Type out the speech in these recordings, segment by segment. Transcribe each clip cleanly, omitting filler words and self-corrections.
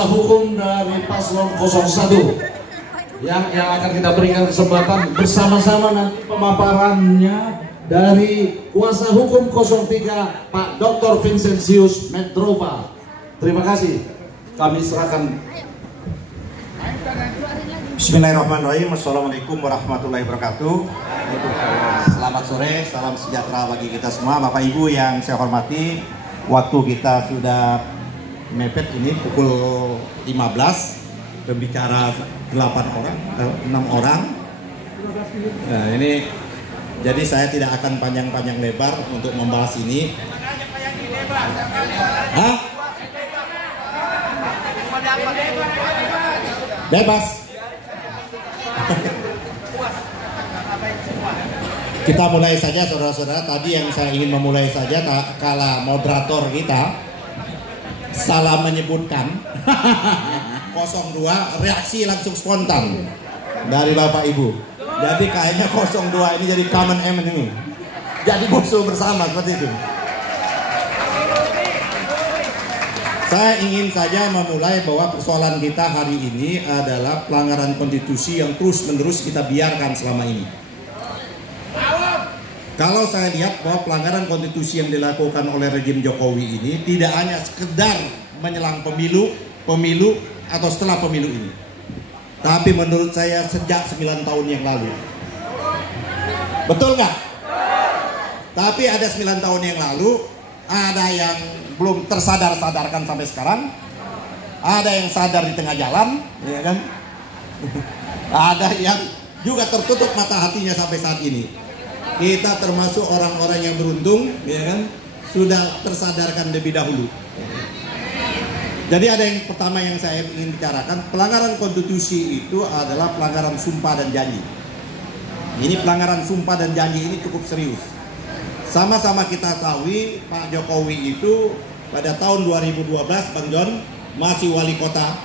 kuasa hukum dari paslon 01 yang akan kita berikan kesempatan bersama-sama nanti pemaparannya dari kuasa hukum 03 Pak Dr. Vincentius Medrova. Terima kasih. Kami serahkan. Bismillahirrahmanirrahim. Assalamualaikum warahmatullahi wabarakatuh. Selamat sore, salam sejahtera bagi kita semua. Bapak Ibu yang saya hormati, waktu kita sudah mepet ini pukul 15. Berbicara 6 orang. Nah, ini jadi saya tidak akan panjang-panjang lebar untuk membahas ini. Hah? Bebas. Kita mulai saja saudara-saudara. Tadi yang saya ingin memulai saja kala moderator kita salah menyebutkan 02, reaksi langsung spontan dari Bapak Ibu. Jadi kayaknya 02 ini jadi common enemy, jadi musuh bersama seperti itu. Saya ingin saja memulai bahwa persoalan kita hari ini adalah pelanggaran konstitusi yang terus-menerus kita biarkan selama ini. Kalau saya lihat bahwa pelanggaran konstitusi yang dilakukan oleh rejim Jokowi ini tidak hanya sekedar menjelang pemilu atau setelah pemilu ini, tapi menurut saya sejak 9 tahun yang lalu. Betul nggak? Tapi ada 9 tahun yang lalu, ada yang belum tersadar-sadarkan sampai sekarang, ada yang sadar di tengah jalan, ya kan? Ada yang juga tertutup mata hatinya sampai saat ini. Kita termasuk orang-orang yang beruntung, ya kan? Sudah tersadarkan lebih dahulu. Jadi ada yang pertama yang saya ingin bicarakan, pelanggaran konstitusi itu adalah pelanggaran sumpah dan janji. Ini pelanggaran sumpah dan janji ini cukup serius. Sama-sama kita tahu Pak Jokowi itu pada tahun 2012 Bang John masih wali kota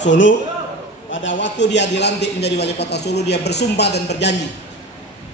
Solo. Pada waktu dia dilantik menjadi wali kota Solo, dia bersumpah dan berjanji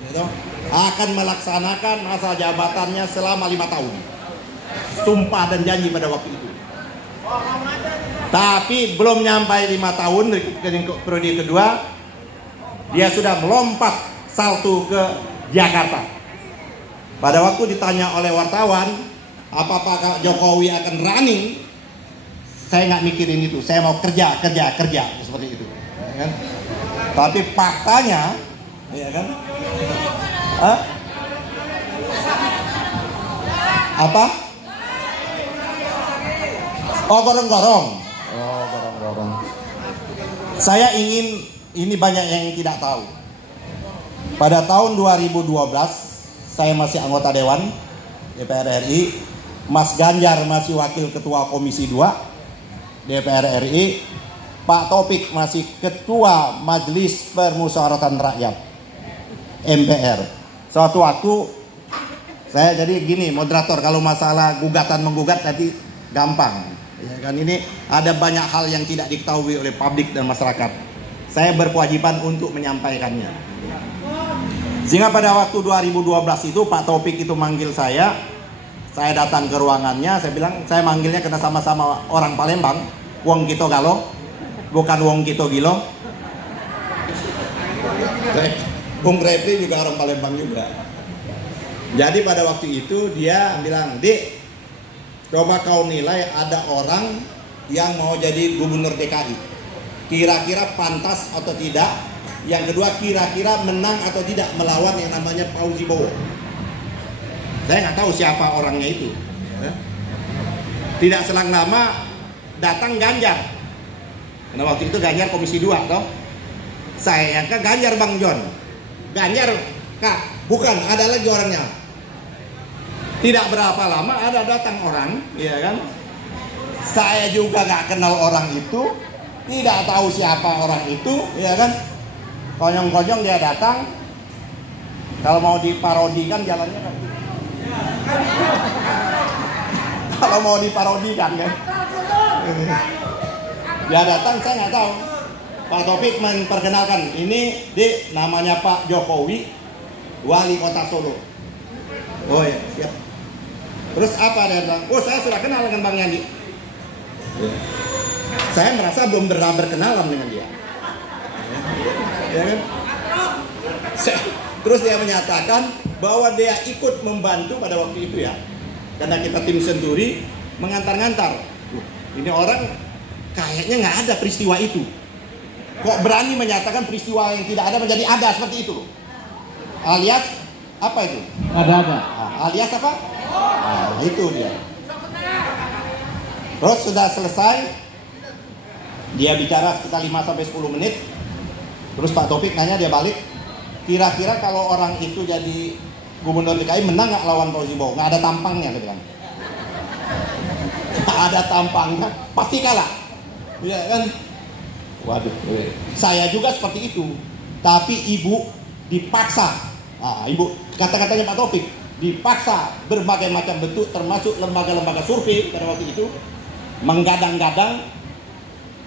gitu, akan melaksanakan masa jabatannya selama 5 tahun. Sumpah dan janji pada waktu itu. Tapi belum nyampai 5 tahun periode kedua, dia sudah melompat salto ke Jakarta. Pada waktu ditanya oleh wartawan, apakah Jokowi akan running, saya nggak mikirin itu, saya mau kerja seperti itu, ya kan? Tapi faktanya, ya kan? Apa? Oh, gorong-gorong. Saya ingin, ini banyak yang tidak tahu. Pada tahun 2012, saya masih anggota Dewan DPR RI. Mas Ganjar masih wakil ketua Komisi 2 DPR RI. Pak Taufik masih ketua Majelis Permusyawaratan Rakyat MPR. Suatu waktu, saya jadi gini, moderator, kalau masalah gugatan menggugat tadi gampang. Ya kan, ini ada banyak hal yang tidak diketahui oleh publik dan masyarakat. Saya berkewajiban untuk menyampaikannya. Sehingga pada waktu 2012 itu Pak Taufik itu manggil saya datang ke ruangannya, saya bilang, saya manggilnya karena sama-sama orang Palembang, wong kito galo, bukan wong kito gilo. Bung Repli juga orang Palembang juga. Jadi pada waktu itu dia bilang, "Dik, coba kau nilai ada orang yang mau jadi gubernur DKI. Kira-kira pantas atau tidak? Yang kedua, kira-kira menang atau tidak melawan yang namanya Fauzi Bowo." Saya nggak tahu siapa orangnya itu. Tidak selang lama datang Ganjar. Karena waktu itu Ganjar Komisi 2 toh. Saya yang ke Ganjar Bang John. Ganjar, Kak, bukan, ada lagi orangnya. Tidak berapa lama ada datang orang, ya kan? Saya juga nggak kenal orang itu, tidak tahu siapa orang itu, ya kan? Konyong-konyong dia datang. Kalau mau diparodikan jalannya kan? Kalau mau diparodikan kan? Dia datang, saya nggak tahu. Pak Taufik memperkenalkan, ini Dik, namanya Pak Jokowi, wali kota Solo. Oh ya, siap. Terus apa dia bilang? Oh, saya sudah kenal dengan Bang Yandi. Saya merasa belum pernah berkenalan dengan dia. Ya kan? Terus dia menyatakan bahwa dia ikut membantu pada waktu itu ya. Karena kita tim Senturi mengantar-ngantar. Ini orang kayaknya nggak ada peristiwa itu. Kok berani menyatakan peristiwa yang tidak ada menjadi ada seperti itu? Alias apa itu? Ada. Alias apa? Nah, itu dia. Terus sudah selesai, dia bicara sekitar 5-10 menit. Terus Pak Taufik nanya, dia balik, kira-kira kalau orang itu jadi gubernur DKI menang nggak lawan Fauzi Bowo? Nggak ada tampangnya, dia bilang. Nggak ada tampangnya, pasti kalah. Ya kan? Waduh, saya juga seperti itu. Tapi ibu dipaksa. Ibu, kata-katanya Pak Taufik, dipaksa berbagai macam bentuk, termasuk lembaga-lembaga survei pada waktu itu, menggadang-gadang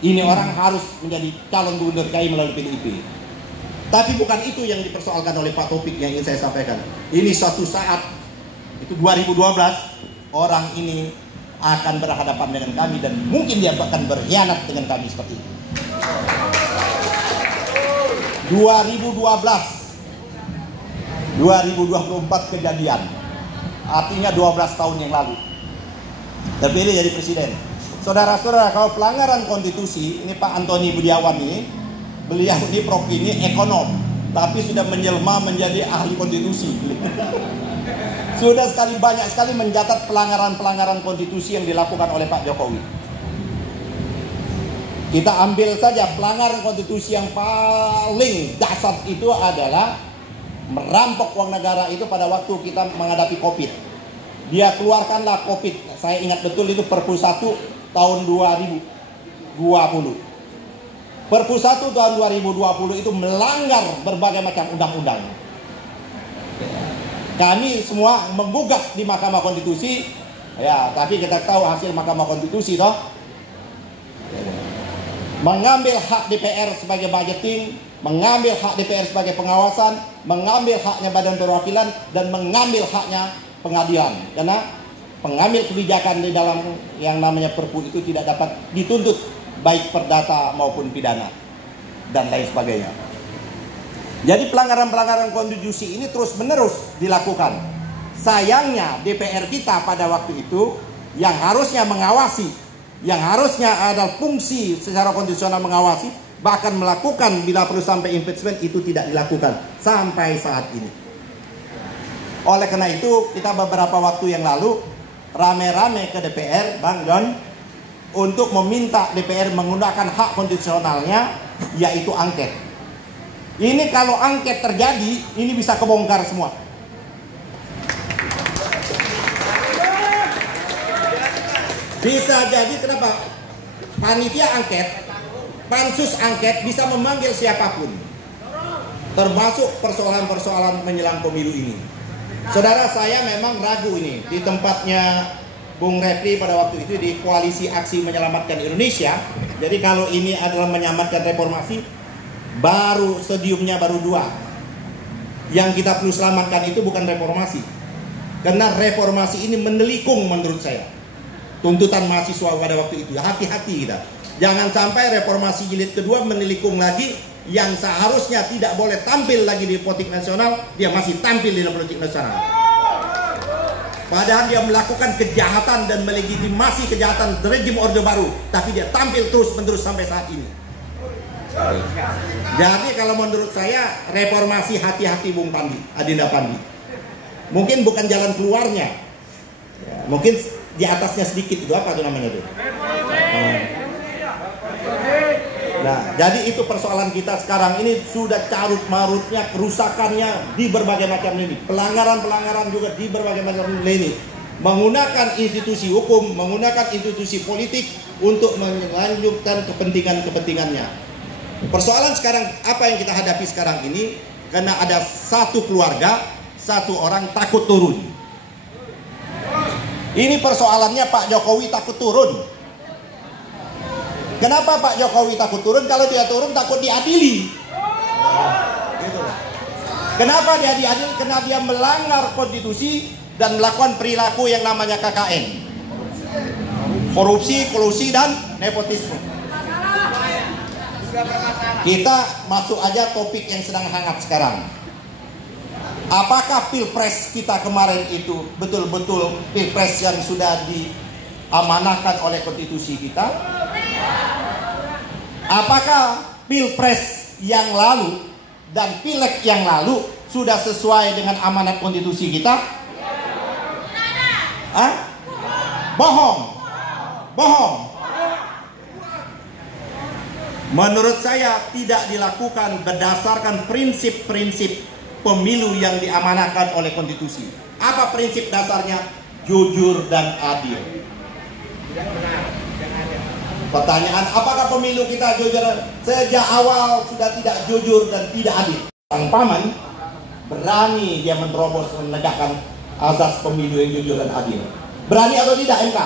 ini orang harus menjadi calon gubernur DKI melalui PDIP. Tapi bukan itu yang dipersoalkan oleh Pak Taufik yang ingin saya sampaikan. Ini suatu saat, itu 2012, orang ini akan berhadapan dengan kami dan mungkin dia akan berkhianat dengan kami seperti itu. 2024 kejadian, artinya 12 tahun yang lalu terpilih jadi presiden. Saudara-saudara, kalau pelanggaran konstitusi, ini Pak Antoni Budiawan ini, beliau di Prof ini ekonom, tapi sudah menjelma menjadi ahli konstitusi. Sudah banyak sekali mencatat pelanggaran-pelanggaran konstitusi yang dilakukan oleh Pak Jokowi. Kita ambil saja pelanggaran konstitusi yang paling dasar itu adalah merampok uang negara itu pada waktu kita menghadapi COVID. Dia keluarkanlah COVID, saya ingat betul itu Perpu 1 tahun 2020. Perpu 1 tahun 2020 itu melanggar berbagai macam undang-undang. Kami semua menggugat di Mahkamah Konstitusi, ya, tapi kita tahu hasil Mahkamah Konstitusi toh. Mengambil hak DPR sebagai budgeting, mengambil hak DPR sebagai pengawasan, mengambil haknya Badan Perwakilan, dan mengambil haknya pengadilan. Karena pengambil kebijakan di dalam yang namanya Perpu itu tidak dapat dituntut baik perdata maupun pidana dan lain sebagainya. Jadi pelanggaran-pelanggaran konstitusi ini terus-menerus dilakukan. Sayangnya DPR kita pada waktu itu yang harusnya mengawasi, yang harusnya ada fungsi secara konstitusional mengawasi, bahkan melakukan bila perlu sampai impeachment, itu tidak dilakukan sampai saat ini. Oleh karena itu kita beberapa waktu yang lalu rame-rame ke DPR, Bang Don, untuk meminta DPR menggunakan hak konstitusionalnya, yaitu angket. Ini kalau angket terjadi, ini bisa kebongkar semua. Bisa jadi kenapa? Panitia angket, pansus angket bisa memanggil siapapun, termasuk persoalan-persoalan menjelang pemilu ini. Saudara, saya memang ragu ini di tempatnya Bung Refli pada waktu itu di Koalisi Aksi Menyelamatkan Indonesia. Jadi kalau ini adalah menyelamatkan reformasi, baru stadiumnya baru 2. Yang kita perlu selamatkan itu bukan reformasi, karena reformasi ini menelikung menurut saya tuntutan mahasiswa pada waktu itu. Hati-hati kita, jangan sampai reformasi jilid kedua menelikung lagi yang seharusnya tidak boleh tampil lagi di politik nasional, dia masih tampil di politik nasional. Padahal dia melakukan kejahatan dan melegitimasi kejahatan rejim Orde Baru, tapi dia tampil terus-menerus sampai saat ini. Jadi kalau menurut saya reformasi, hati-hati Bung Pandi, Adinda Pandi. Mungkin bukan jalan keluarnya, ya, mungkin di atasnya sedikit, itu apa itu namanya tuh? Nah, jadi itu persoalan kita sekarang ini sudah carut marutnya, kerusakannya di berbagai macam lini, pelanggaran-pelanggaran juga di berbagai macam lini, menggunakan institusi hukum, menggunakan institusi politik untuk melanjutkan kepentingan-kepentingannya. Persoalan sekarang apa yang kita hadapi sekarang ini, karena ada satu keluarga, satu orang takut turun. Ini persoalannya Pak Jokowi takut turun. Kenapa Pak Jokowi takut turun? Kalau dia turun takut diadili. Kenapa dia diadili? Karena dia melanggar konstitusi dan melakukan perilaku yang namanya KKN. Korupsi, kolusi, dan nepotisme. Kita masuk aja topik yang sedang hangat sekarang. Apakah pilpres kita kemarin itu betul-betul pilpres yang sudah diamanahkan oleh konstitusi kita? Apakah pilpres yang lalu dan pileg yang lalu sudah sesuai dengan amanat konstitusi kita? Bohong. Bohong. Menurut saya tidak dilakukan berdasarkan prinsip-prinsip pemilu yang diamanahkan oleh konstitusi. Apa prinsip dasarnya? Jujur dan adil. Pertanyaan, apakah pemilu kita jujur? Sejak awal sudah tidak jujur dan tidak adil. Sang paman berani dia menerobos menegakkan azas pemilu yang jujur dan adil. Berani atau tidak MK?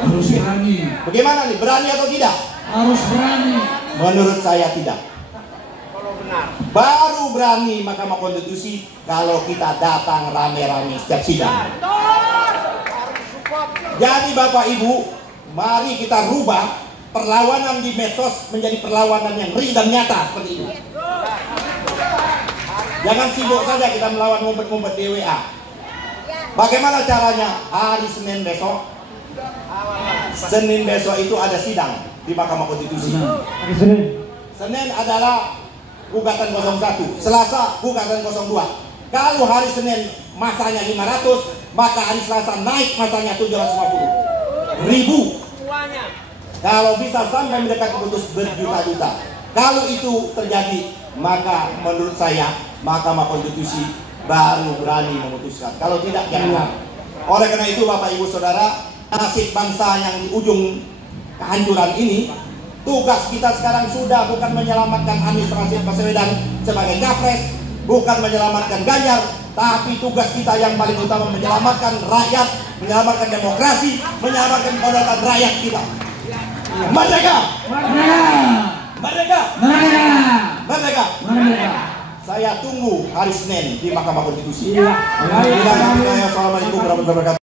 Harus berani. Bagaimana nih, berani atau tidak? Harus berani. Menurut saya tidak. Baru berani Mahkamah Konstitusi kalau kita datang rame-rame setiap sidang. Jadi Bapak Ibu, mari kita rubah perlawanan di medsos menjadi perlawanan yang real dan nyata seperti itu. Jangan sibuk saja kita melawan ngumpet-ngumpet di WA. Bagaimana caranya? Hari Senin besok. Senin besok itu ada sidang di Mahkamah Konstitusi. Senin adalah gugatan 01, Selasa gugatan 02. Kalau hari Senin masanya 500, maka hari Selasa naik masanya 750.000. Kalau bisa sampai mendekati putus berjuta-juta. Kalau itu terjadi, maka menurut saya Mahkamah Konstitusi baru berani memutuskan. Kalau tidak, jangan. Oleh karena itu Bapak Ibu Saudara, nasib bangsa yang di ujung kehancuran ini, tugas kita sekarang sudah bukan menyelamatkan Anies Rashid Baswedan sebagai capres, bukan menyelamatkan Ganjar, tapi tugas kita yang paling utama menyelamatkan rakyat, menyelamatkan demokrasi, menyelamatkan kedaulatan rakyat kita. Merdeka! Merdeka! Merdeka! Merdeka! Merdeka! Merdeka! Saya tunggu hari Senin di Mahkamah Konstitusi. Iya. Assalamualaikum warahmatullahi wabarakatuh.